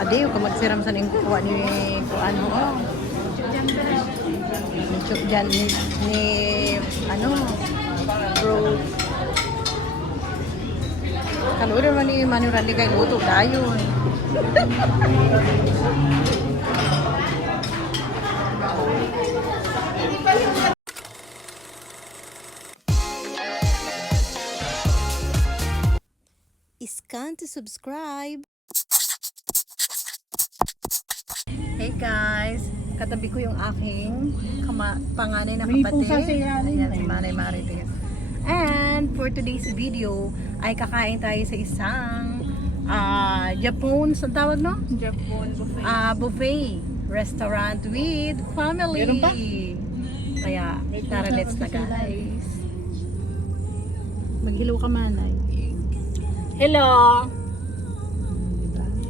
Adi, kung magsiram sa ning kukuha ni kuan mo. Oh. Chuk dyan ni ano, bro. Kalau udah mani Randi kay luto dayon. Iscan to subscribe. Hey guys, katabi ko yung aking panganay na kapatid. Ayan, si Manay Marites. And for today's video, ay kakain tayo sa isang Japon, saan tawag no? Japon buffet. Buffet restaurant with family. Meron pa? Kaya, tara, let's na guys. Maghilo ka, Manay. Hello!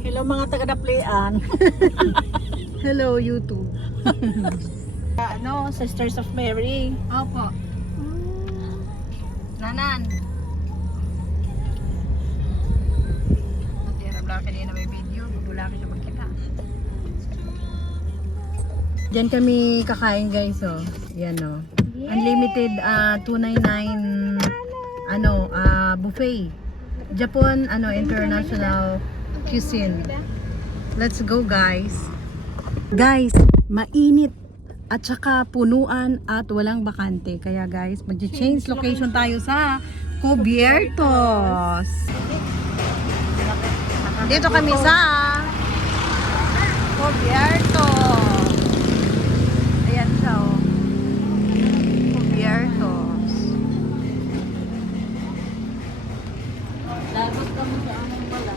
Hello mga taga-Daplian. Hello YouTube. Sisters of Mary. Opo. Nanan. Natira bla kanina may video, wala ka siya magkita. Diyan kami kakain guys, oh. Yan oh. Unlimited 299 buffet. Japan international cuisine. Let's go guys. Guys, mainit at saka punuan at walang bakante. Kaya guys, mag-change location tayo sa Cubiertos. Dito kami sa Cubiertos. Ayan siya oh. Cubiertos. Dagot kami sa among pala.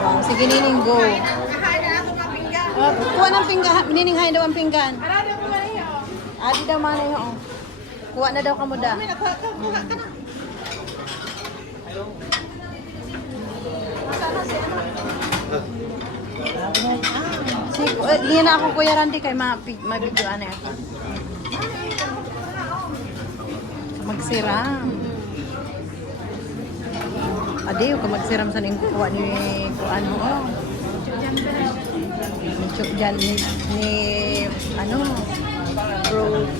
Wow, sige nining go. Kuha ng pinggan. Nining hain daw ang pinggan. Adi daw man yun. Kuha na daw kamo da. Diyan na ako Kuya Randy kay mabidyoan na ako. Magsiram. Adi, kung magsiram sa ning kuha ni kuan mo. Oh. Chuk dyan ni bro.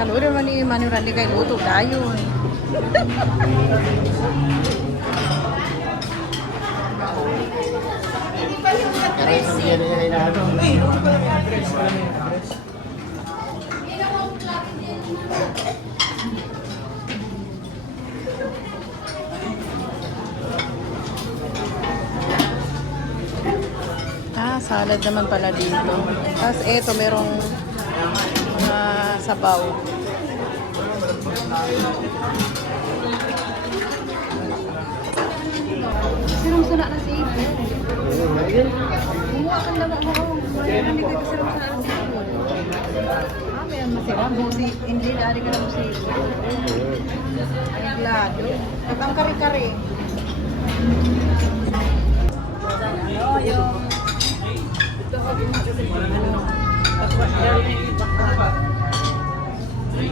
Kalau udah mani Randi kay luto dayon. Salad naman pala dito. Tapos eto merong mga sabaw. Siram sana na si Ibo. Bumuha ka lang ako. Hindi ka siram sana na si Ibo. May masiram. Hindi na ka lang si Ibo. Ay, glado. Katang kare-kare. Yung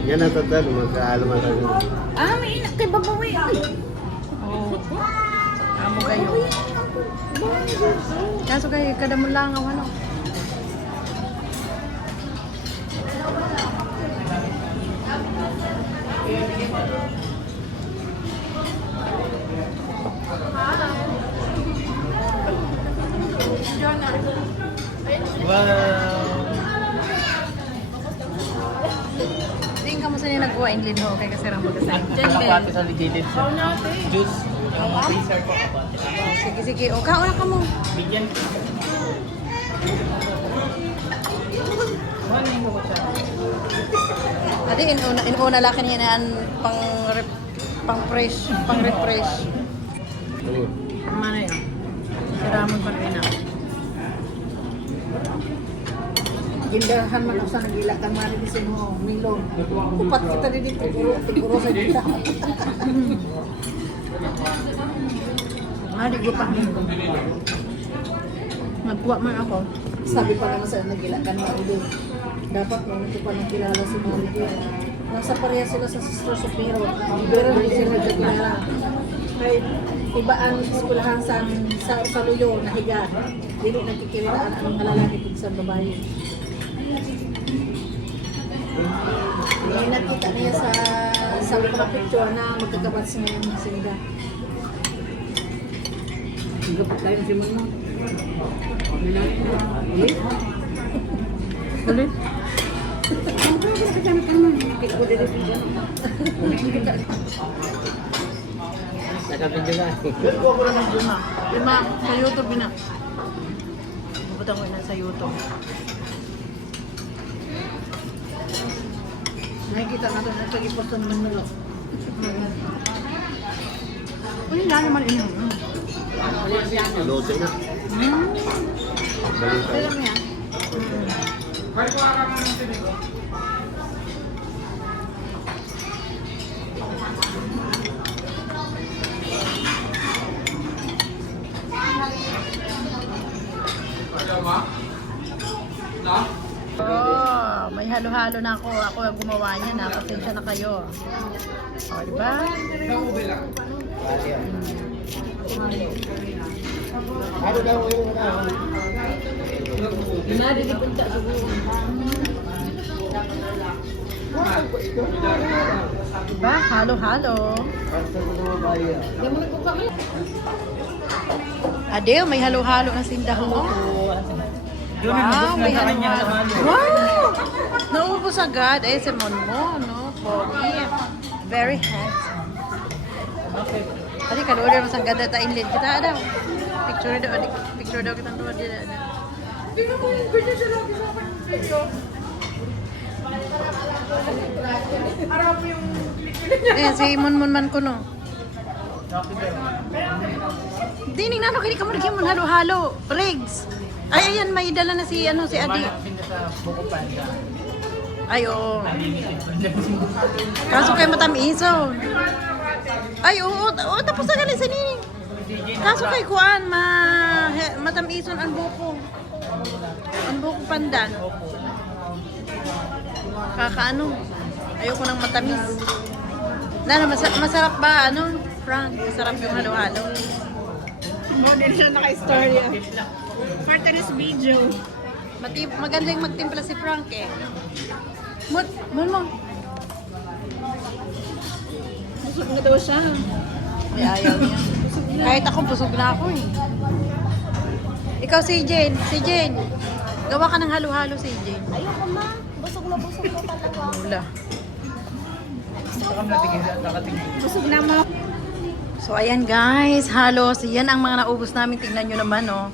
yan ang tanda, magkaalam ang tayo. May inak kay babawi. oh. Amo kayo. Kaso kayo, kada mo lang ang ano. Wow! Tingin ka mo sa niya nagkuha in lead ho kay kasi ramo ka sa dyan Kalapati sa ligated sa juice. Yung freezer ko. Sige, sige. O, kauna ka mo. Bigyan. Adi, inuna laki niya na pang refresh. Mana yun? Si Ramon pa rin na. Gindahan man ako sa nagila kan mani bisin mo Milo. Upat kita dito siguro sa kita. Di ko pa. Magkuha man ako. Sabi pa naman sa nagila kan mani din. Dapat mo ito pa nakilala si Mami din. Nasa pareha sila sa Sister Supero. Pero hindi sila nagkakilala. Kay iba ang eskwelahan sa Luyo, nahiga. Hindi nagkikilaan ang mga lalaki kung sa babae. May nakita niya sa mga picture na magkakabats ngayon sila. Gapit tayo si Mama. Ulit? Ulit? Nakapit ka. Lima, sa YouTube na. Bubutang ko na sa YouTube. Nakikita natin na sa iposto naman nila. Uy, na naman inyo. Lote na. Alam niya? Oh, may halo-halo na ako. Ako ang gumawa niya na. Pasensya na kayo. O, diba? Ano daw yung Pinadilipunta siguro. Diba? Halo-halo. Hindi mo nagkukamay. Adeo, may halo-halo na sindahan mo. Wow, may halo-halo. Wow! Naubos agad. Eh, si Monmo, no? Pogi. Very handsome. Okay. Adi, kaluwa naman sa ganda ta inlid kita daw. Picture daw kitang luwa dito. Tingnan mo yung ganyan siya lagi sa akin video. Harap yung Ayan, si Monmon man ko, no? Dining na, no? Kini ka mo lagi mo halo-halo. Rigs. Ay, ayan, may dala na si, si Adi. Ay, oo. Kaso kayo matamiso. Ay, oo, tapos na galing sa nining. Kaso kay Kuan, matamison ang buko. Ang buko pandan. Kakaano? Ayoko nang matamis. Masarap ba, Frank? Masarap yung halo-halo. model siya naka-istorya. For today's video. Maganda yung magtimpla si Frank eh. Mo. Busog na daw siya. Ay, ayaw niya. Kahit ako, busog na ako eh. Ikaw si Jane. Si Jane. Gawa ka ng halo-halo si Jane. Ayoko ma. Busog na talaga. Wala. Busog na mo. So ayan guys, halos yan ang mga naubos namin. Tingnan nyo naman oh.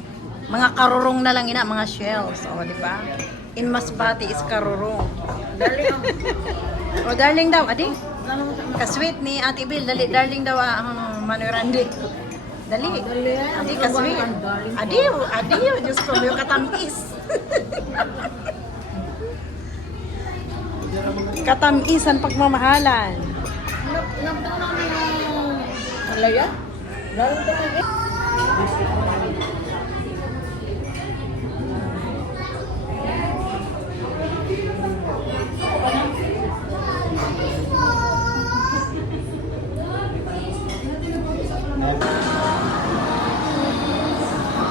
Mga karurong na lang ina, mga shells. O, di ba? In Masbate is karurong. Darling. O, darling daw. Adi? Kasweet ni Ate Bill. Dali, darling daw. Manoy Randy. Dali. Adi, kasweet. Adi, Diyos ko, yung katamis. Katamis ang pagmamahalan. Napuna namin yung alaya. Lalo talaga.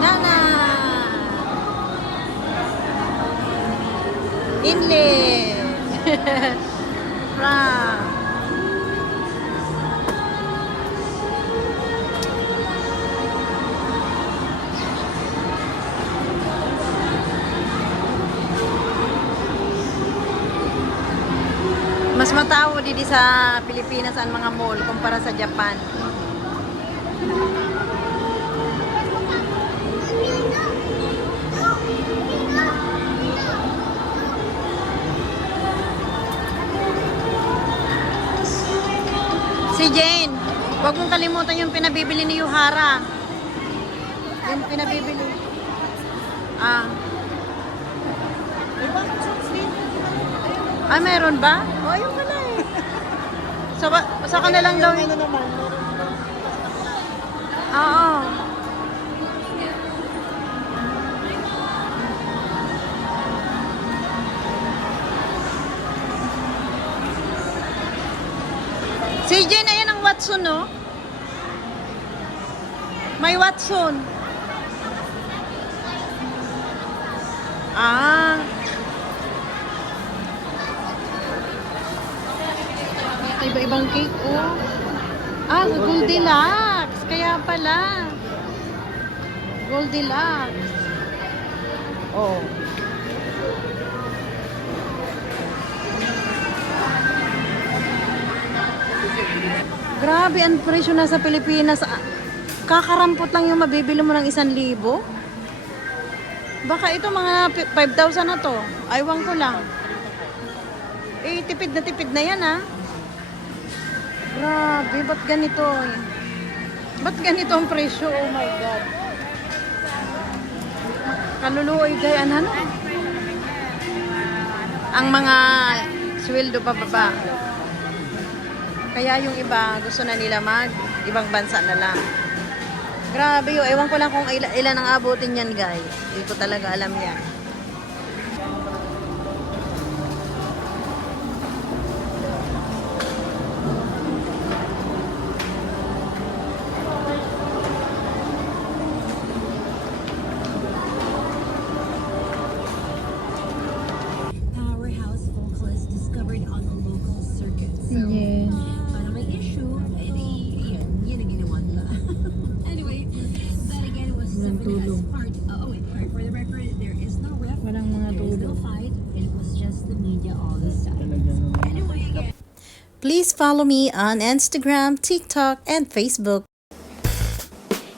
Nana! Inlet! Frank! Mas matao dito sa Pilipinas ang mga mall kumpara sa Japan. Si Jane, huwag mong kalimutan yung pinabibili ni Yuhara. Yung pinabibili. Ah. Ah, meron ba? Oh, ayun pala eh. Sa ka na lang daw. Oo. CJ na yan ang Watson, no? May Watson. Ah. Iba-ibang cake, oh. Ah, Goldilocks. Kaya pala. Goldilocks. Oh. Grabe, ang presyo na sa Pilipinas. Kakarampot lang yung mabibili mo ng 1,000. Baka ito mga 5,000 na to. Aywan ko lang. Eh, tipid na yan, ha? Grabe, ba't ganito? Ba't ganito ang presyo? Oh my God. Kaluluoy gayan, ano? Ang mga sweldo pa baba. Kaya yung iba, gusto na nila ibang bansa na lang. Grabe yun. Ewan ko lang kung ilan ang abutin yan, guys. Hindi ko talaga alam yan. Powerhouse vocalist discovered on the local circuit. So, Yes. parang may issue, yun ang ginawa nila. Anyway, that again was something as part, for the record, there is no ref, Walang mga there is no tulong. fight, it was just the media all this time. Anyway, again, Please follow me on Instagram, TikTok, and Facebook.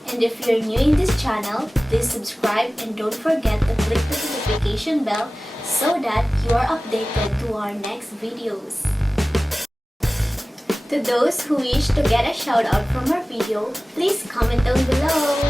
And if you're new in this channel, please subscribe and don't forget to click the notification bell so that you are updated to our next videos. To those who wish to get a shout out from our video, please comment down below.